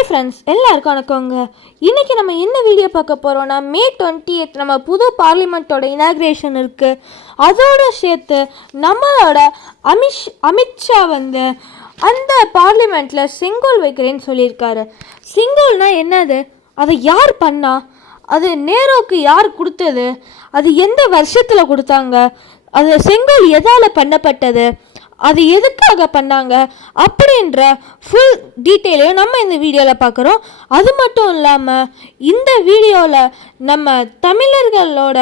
Hi friends, எல்லாருக்கும் வணக்கங்க. இன்றைக்கி நம்ம என்ன வீடியோ பார்க்க போகிறோன்னா, May 20th நம்ம புது பார்லிமெண்ட்டோட இனாக்ரேஷன் இருக்குது. அதோடு சேர்த்து நம்மளோட அமித்ஷா வந்து அந்த பார்லிமெண்ட்டில் செங்கோல் வைக்கிறேன்னு சொல்லியிருக்காரு. செங்கோல்னால் என்னது, அதை யார் பண்ணா, அது நேருவுக்கு யார் கொடுத்தது, அது எந்த வருஷத்தில் கொடுத்தாங்க, அது செங்கோல் எதால் பண்ணப்பட்டது, அது எதுக்காக பண்ணாங்க அப்படின்ற ஃபுல் டீட்டெயிலையும் நம்ம இந்த வீடியோவில் பார்க்குறோம். அது மட்டும் இல்லாமல் இந்த வீடியோவில் நம்ம தமிழர்களோட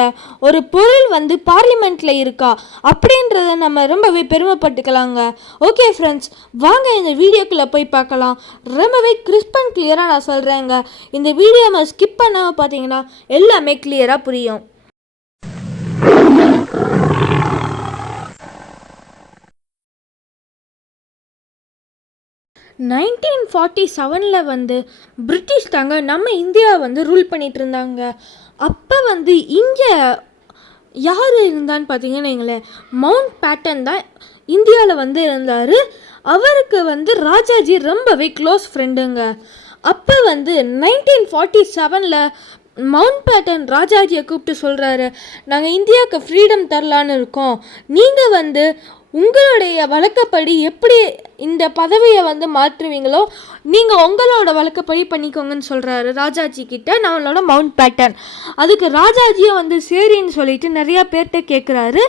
ஒரு பொருள் வந்து பார்லிமெண்ட்டில் இருக்கா அப்படின்றத நம்ம ரொம்பவே பெருமைப்பட்டுக்கலாங்க. ஓகே ஃப்ரெண்ட்ஸ், வாங்க இந்த வீடியோக்குள்ளே போய் பார்க்கலாம். ரொம்பவே கிறிஸ்ப் அண்ட் கிளியராக நான் சொல்கிறேங்க. இந்த வீடியோவை ஸ்கிப் பண்ணாமல் பார்த்தீங்கன்னா எல்லாமே கிளியராக புரியும். 1947 வந்து பிரிட்டிஷ் தாங்க நம்ம இந்தியாவை வந்து ரூல் பண்ணிகிட்டு இருந்தாங்க. அப்போ வந்து இங்கே யார் இருந்தான்னு பார்த்தீங்கன்னா எங்களே மவுண்ட் பேட்டன் தான் இந்தியாவில் வந்து இருந்தார். அவருக்கு வந்து ராஜாஜி ரொம்பவே க்ளோஸ் ஃப்ரெண்டுங்க. அப்போ வந்து 1947 மவுண்ட் பேட்டன் ராஜாஜியை கூப்பிட்டு சொல்கிறாரு, நாங்கள் இந்தியாவுக்கு ஃப்ரீடம் தரலான்னு இருக்கோம், நீங்கள் வந்து உங்களுடைய வழக்கப்படி எப்படி இந்த பதவியை வந்து மாற்றுவீங்களோ நீங்கள் உங்களோட வழக்கப்படி பண்ணிக்கோங்கன்னு சொல்கிறாரு ராஜாஜி கிட்ட நம்மளோட மவுண்ட் பேட்டன். அதுக்கு ராஜாஜியும் வந்து சரின்னு சொல்லிட்டு நிறையா பேர்கிட்ட கேட்குறாரு.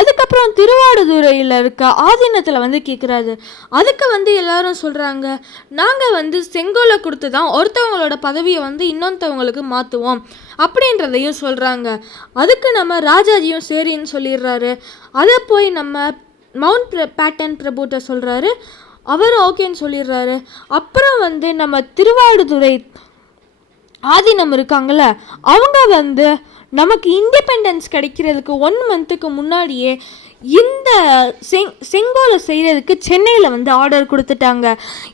அதுக்கப்புறம் திருவாடுதுறையில் இருக்க ஆதீனத்தில் வந்து கேட்குறாரு. அதுக்கு வந்து எல்லாரும் சொல்கிறாங்க, நாங்கள் வந்து செங்கோலை கொடுத்து தான் ஒருத்தவங்களோட பதவியை வந்து இன்னொருத்தவங்களுக்கு மாற்றுவோம் அப்படின்றதையும் சொல்கிறாங்க. அதுக்கு நம்ம ராஜாஜியும் சரின்னு சொல்லிடுறாரு. அதை போய் நம்ம மவுண்ட் பேட்டன் பிரபுட்ட சொல்கிறாரு. அவரும் ஓகேன்னு சொல்லிடுறாரு. அப்புறம் வந்து நம்ம திருவாடுதுறை ஆதீனம் இருக்காங்கள்ல, அவங்க வந்து நமக்கு இண்டிபெண்டன்ஸ் கிடைக்கிறதுக்கு 1 மந்த்துக்கு முன்னாடியே இந்த செங்கோலை செய்கிறதுக்கு சென்னையில் வந்து ஆர்டர் கொடுத்துட்டாங்க.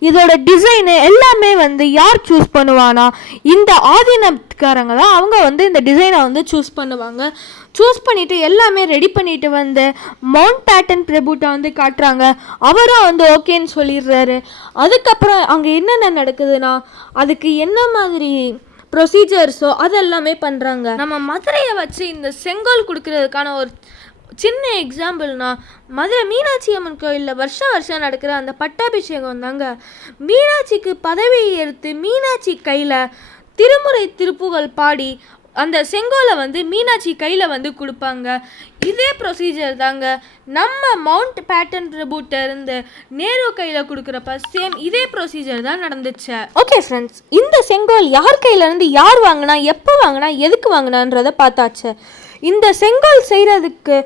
இதோட டிசைனு எல்லாமே வந்து யார் சூஸ் பண்ணுவானா, இந்த ஆதீனத்துக்காரங்க தான் அவங்க வந்து இந்த டிசைனை வந்து சூஸ் பண்ணுவாங்க. சூஸ் பண்ணிவிட்டு எல்லாமே ரெடி பண்ணிவிட்டு வந்து மவுண்ட் பேட்டன் பிரபுட்ட வந்து காட்டுறாங்க. அவரும் வந்து ஓகேன்னு சொல்லிடுறாரு. அதுக்கப்புறம் அங்கே என்னென்ன நடக்குதுன்னா, அதுக்கு என்ன மாதிரி ப்ரொசீஜர்ஸோ அதெல்லாமே பண்ணுறாங்க. நம்ம மதுரையை வச்சு இந்த செங்கோல் கொடுக்கறதுக்கான ஒரு சின்ன எக்ஸாம்பிள்னா, மதுரை மீனாட்சி அம்மன் கோயிலில் வருஷம் நடக்கிற அந்த பட்டாபிஷேகம் தாங்க. மீனாட்சிக்கு பதவியை எடுத்து மீனாட்சி கையில் திருமுறை திருப்புகள் பாடி அந்த செங்கோலை வந்து மீனாட்சி கையில் வந்து கொடுப்பாங்க. இதே ப்ரொசீஜர் தாங்க நம்ம மவுண்ட் பேட்டன் பிரபுட்ட இருந்து நேரு கையில் கொடுக்குறப்ப சேம் இதே ப்ரொசீஜர் தான் நடந்துச்சு. ஓகே ஃப்ரெண்ட்ஸ், இந்த செங்கோல் யார் கையிலேருந்து யார் வாங்கினா, எப்போ வாங்கினா, எதுக்கு வாங்கினான்றதை பார்த்தாச்சு. இந்த செங்கோல் செய்கிறதுக்கு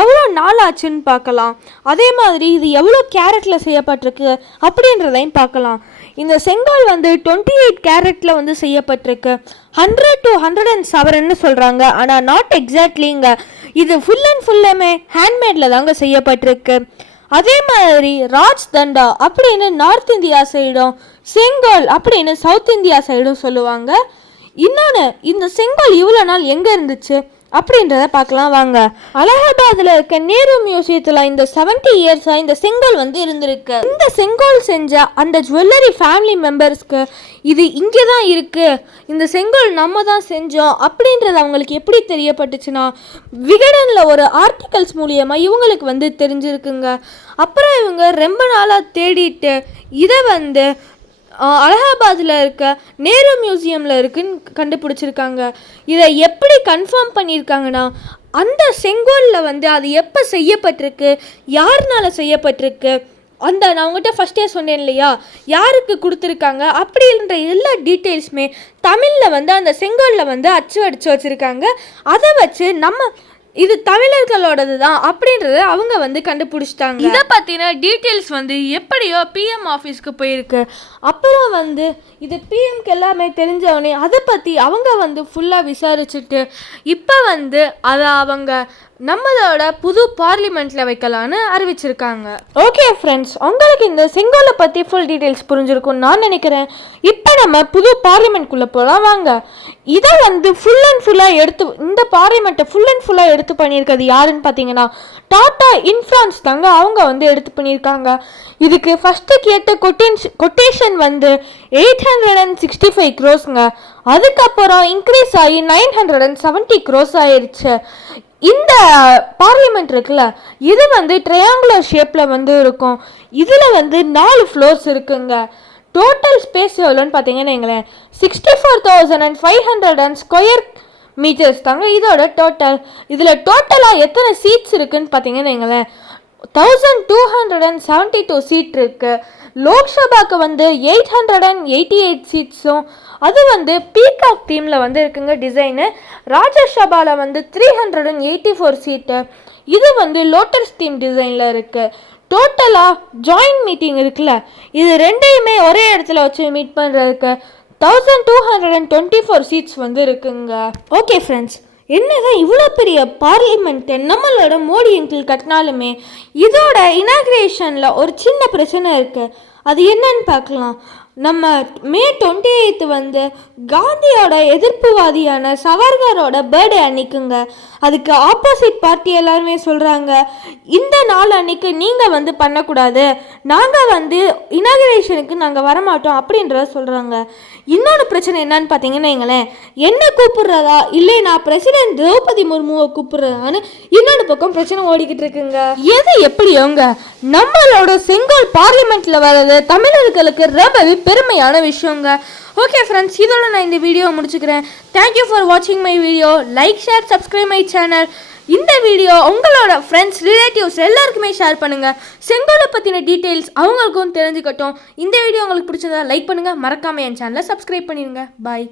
எவ்வளோ நாள் ஆச்சுன்னு பார்க்கலாம். அதே மாதிரி இது எவ்வளோ கேரட்டில் செய்யப்பட்டிருக்கு அப்படின்றதையும் பார்க்கலாம். இந்த செங்கோல் வந்து 28 கேரட்டில் வந்து செய்யப்பட்டிருக்கு. 100 to 107ன்னு சொல்கிறாங்க. ஆனால் நாட் எக்ஸாக்ட்லிங்க. இது ஃபுல் அண்ட் ஃபுல்லுமே ஹேண்ட்மேடில் தாங்க செய்யப்பட்டிருக்கு. அதே மாதிரி ராஜ் தண்டா அப்படின்னு நார்த் இந்தியா சைடும், செங்கோல் அப்படின்னு சவுத் இந்தியா சைடும் சொல்லுவாங்க. இன்னொன்று, இந்த செங்கோல் இவ்வளோ நாள் எங்கே இருந்துச்சு அப்படின்றத பார்க்கலாம் வாங்க. அலகாபாத்தில் இருக்க நேரு மியூசியத்தில் இந்த 70 இயர்ஸாக இந்த செங்கோல் வந்து இருந்திருக்கு. இந்த செங்கோல் செஞ்ச அந்த ஜுவல்லரி ஃபேமிலி மெம்பர்ஸ்க்கு இது இங்கே தான் இருக்குது, இந்த செங்கோல் நம்ம தான் செஞ்சோம் அப்படின்றது அவங்களுக்கு எப்படி தெரியப்பட்டுச்சுன்னா, விகடனில் ஒரு ஆர்டிகல்ஸ் மூலியமாக இவங்களுக்கு வந்து தெரிஞ்சிருக்குங்க. அப்புறம் இவங்க ரொம்ப நாளாக தேடிட்டு இதை வந்து அலகாபாத்தில் இருக்க நேரு மியூசியமில் இருக்குன்னு கண்டுபிடிச்சிருக்காங்க. இதை எப்படி கன்ஃபார்ம் பண்ணியிருக்காங்கன்னா, அந்த செங்கோலில் வந்து அது எப்போ செய்யப்பட்டிருக்கு, யாருனால செய்யப்பட்டிருக்கு, அந்த நான் உங்கள்கிட்ட ஃபஸ்ட்டே சொன்னேன் இல்லையா, யாருக்கு கொடுத்துருக்காங்க அப்படின்ற எல்லா டீட்டெயில்ஸுமே தமிழில் வந்து அந்த செங்கோலில் வந்து அடித்து வச்சுருக்காங்க. அதை வச்சு நம்ம இது தமிழர்களோடது தான் அப்படின்றத அவங்க வந்து கண்டுபிடிச்சிட்டாங்க. இதை பற்றின டீட்டெயில்ஸ் வந்து எப்படியோ பிஎம் ஆஃபீஸ்க்கு போயிருக்கு. அப்புறம் வந்து இது பிஎம்க்கு எல்லாமே தெரிஞ்சவனே அதை பற்றி அவங்க வந்து ஃபுல்லாக விசாரிச்சுட்டு இப்போ வந்து அதை அவங்க நம்மளோட புது பார்லிமெண்ட்டில் வைக்கலான்னு அறிவிச்சிருக்காங்க. ஓகே ஃப்ரெண்ட்ஸ், உங்களுக்கு இந்த செங்கோலை பற்றி ஃபுல் டீட்டெயில்ஸ் புரிஞ்சிருக்கும்னு நான் நினைக்கிறேன். இப்போ நம்ம புது பார்லிமெண்ட்குள்ளே போகலாம் வாங்க. இதை வந்து ஃபுல் அண்ட் ஃபுல்லாக இந்த பார்லிமெண்ட்டை ஃபுல் அண்ட் ஃபுல்லாக எடுத்து பண்ணியிருக்கிறது யாருன்னு பார்த்தீங்கன்னா டாடா இன்ஃப்ரான்ஸ் தாங்க. அவங்க வந்து எடுத்து பண்ணியிருக்காங்க. இதுக்கு ஃபஸ்ட்டு கேட்ட கொட்டேஷன் வந்து 865 crores. அதுக்கப்புறம் இன்க்ரீஸ் ஆகி 970 crores ஆயிடுச்சு. இந்த பார்லிமெண்ட் இருக்குல்ல, இது வந்து ட்ரையாங்குலர் ஷேப்பில் வந்து இருக்கும். இதில் வந்து 4 floors இருக்குங்க. டோட்டல் ஸ்பேஸ் எவ்வளோன்னு பார்த்தீங்கன்னா எங்களேன் 64,500 ஸ்கொயர் மீட்டர்ஸ் தாங்க இதோட டோட்டல். இதில் டோட்டலாக எத்தனை சீட்ஸ் இருக்குன்னு பார்த்தீங்கன்னா எங்களேன் 1272 சீட் இருக்குது. லோக்சபாவுக்கு வந்து 888 சீட்ஸும் அது வந்து பீகாக் தீமில் வந்து இருக்குங்க டிசைனு. ராஜ்யசபாவில் வந்து 384 சீட்டு, இது வந்து லோட்டஸ் தீம் டிசைனில் இருக்குது. டோட்டலாக ஜாயின்ட் மீட்டிங் இருக்குல்ல, இது ரெண்டையுமே ஒரே இடத்துல வச்சு மீட் பண்ணுறதுக்கு 1224 சீட்ஸ் வந்து இருக்குங்க. ஓகே ஃப்ரெண்ட்ஸ், என்னதான் இவ்வளோ பெரிய பார்லிமெண்ட்டு நம்மளோட மோடி அங்கிள் கட்டினாலுமே இதோட இனாக்ரேஷனில் ஒரு சின்ன பிரச்சனை இருக்குது. அது என்னன்னு பார்க்கலாம். நம்ம மே 28 வந்து காந்தியோட எதிர்ப்புவாதியான சவர்கரோட பர்த்டே அன்னைக்குங்க. அதுக்கு ஆப்போசிட் பார்ட்டி எல்லாருமே சொல்கிறாங்க, இந்த நாள் அன்னைக்கு நீங்கள் வந்து பண்ணக்கூடாது, நாங்கள் வந்து இனாகரேஷனுக்கு நாங்கள் வரமாட்டோம் அப்படின்றத சொல்கிறாங்க. இன்னொன்று பிரச்சனை என்னன்னு பார்த்தீங்கன்னா எங்களேன், என்ன கூப்பிடுறதா இல்லை நான் பிரசிடென்ட் திரௌபதி முர்முவை கூப்பிடுறதான்னு இன்னொன்று பக்கம் பிரச்சனை ஓடிக்கிட்டு இருக்குங்க. எது எப்படியோங்க, நம்மளோட செங்கோல் பார்லிமெண்ட்டில் வர்றது தமிழர்களுக்கு ரொம்பவே பெருமையான விஷயங்க. ஓகே ஃப்ரெண்ட்ஸ், இதோட நான் இந்த வீடியோ முடிச்சுக்கிறேன். தேங்க்யூ ஃபார் வாட்சிங் my video. Like, share, subscribe my channel. இந்த வீடியோ உங்களோட ஃப்ரெண்ட்ஸ், ரிலேட்டிவ்ஸ் எல்லாருக்குமே ஷேர் பண்ணுங்கள். செங்கோலை பற்றின டீட்டெயில்ஸ் அவங்களுக்கும் தெரிஞ்சுக்கட்டும். இந்த வீடியோ உங்களுக்கு பிடிச்சதா லைக் பண்ணுங்கள். மறக்காமல் என் சேனலை சப்ஸ்கிரைப் பண்ணிடுங்க. பாய்.